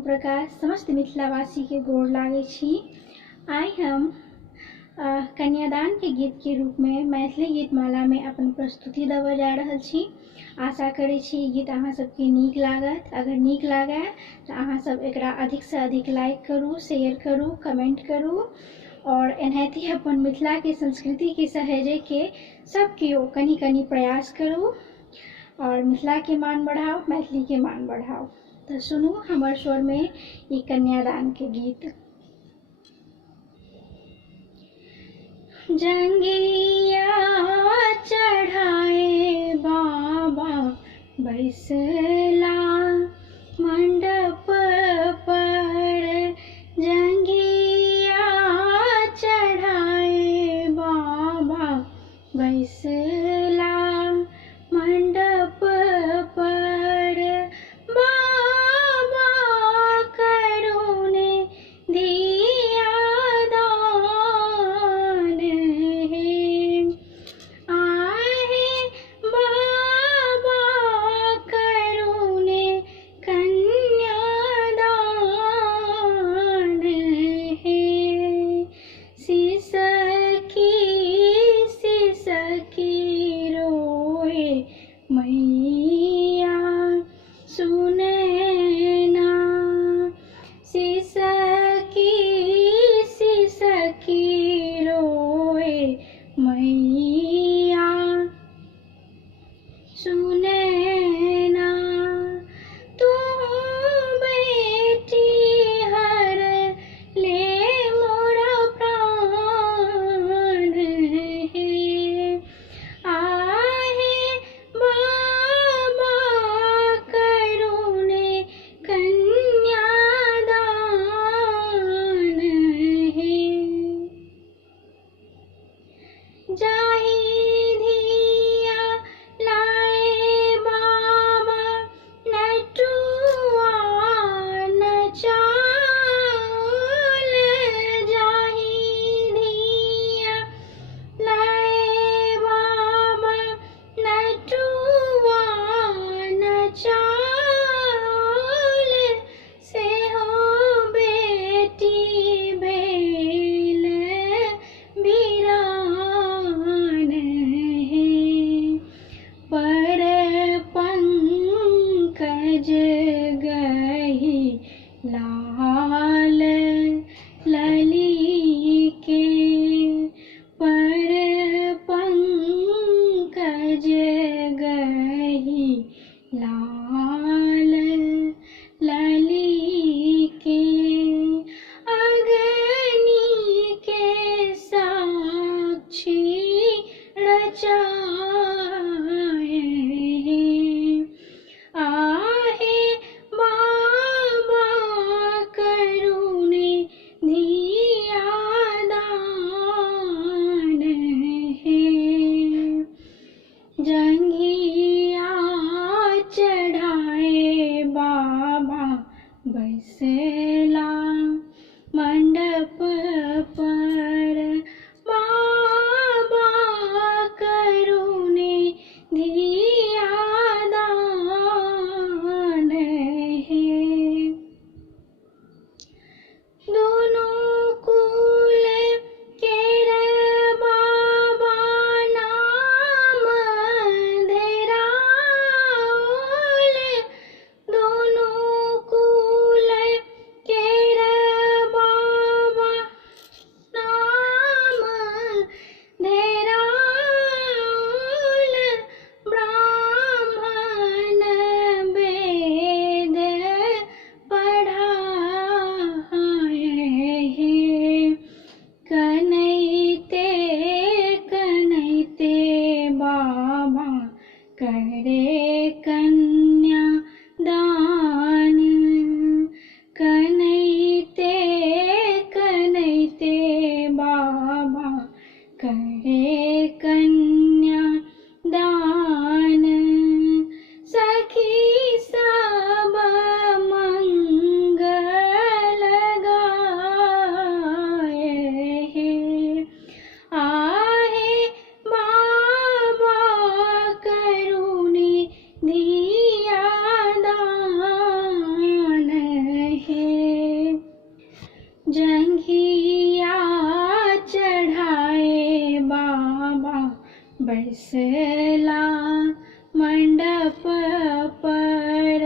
प्रकार समस्त मिथिलावासी के गोर लागै छी। आइ हम कन्यादान के गीत के रूप में मैथिली गीतमाला में अपन प्रस्तुति देबऽ जा रहल छी। आशा करै छी गीत अहाँ सबके नीक लागत। अगर नीक लागे तो अहाँ सब एकरा अधिक से अधिक लाइक करू, शेयर करू, कमेंट करू और एनाहिते अपन मिथिला के संस्कृति के सहेजे के सब केओ कनी कनी प्रयास करू और मिथिला के मान बढ़ाओ, मैथिली के मान बढ़ाओ। तो सुनू हमर स्वर में ई कन्यादान के गीत। जंगिया चढ़ाए बाबा बैसला मंडप पर, जंगिया चढ़ाए बाबा बैसला मंडप पर, बाबा करुणे दिया दान है, आहे बाबा करुणे कन्यादान है। सिसकी रोए मैया सुने ना, सिसकी रोए मैया सुने ना, तू बेटी हर ले मोरा प्राण है, आहे बाबा करुणे कन्यादान है। जाहि धिया लाए बाबा नटुआ नचाल, जाहि धिया लाए बाबा नटुआ नचाल, से हो बेटी भेल वीरान है, पर पंकज गही लाल लली के, पर पंकज गही लाल लली के, अग्नि के साक्षी रचाए, आहे बाबा करुणे दिया दान है, जंघिया चढ़ाए बाबा बैसला मंडप पर, बाबा करुणे दिया दान है। दोनों कुल केर बाबा नाम धराओल, दोनों कुल बैसला मंडप पर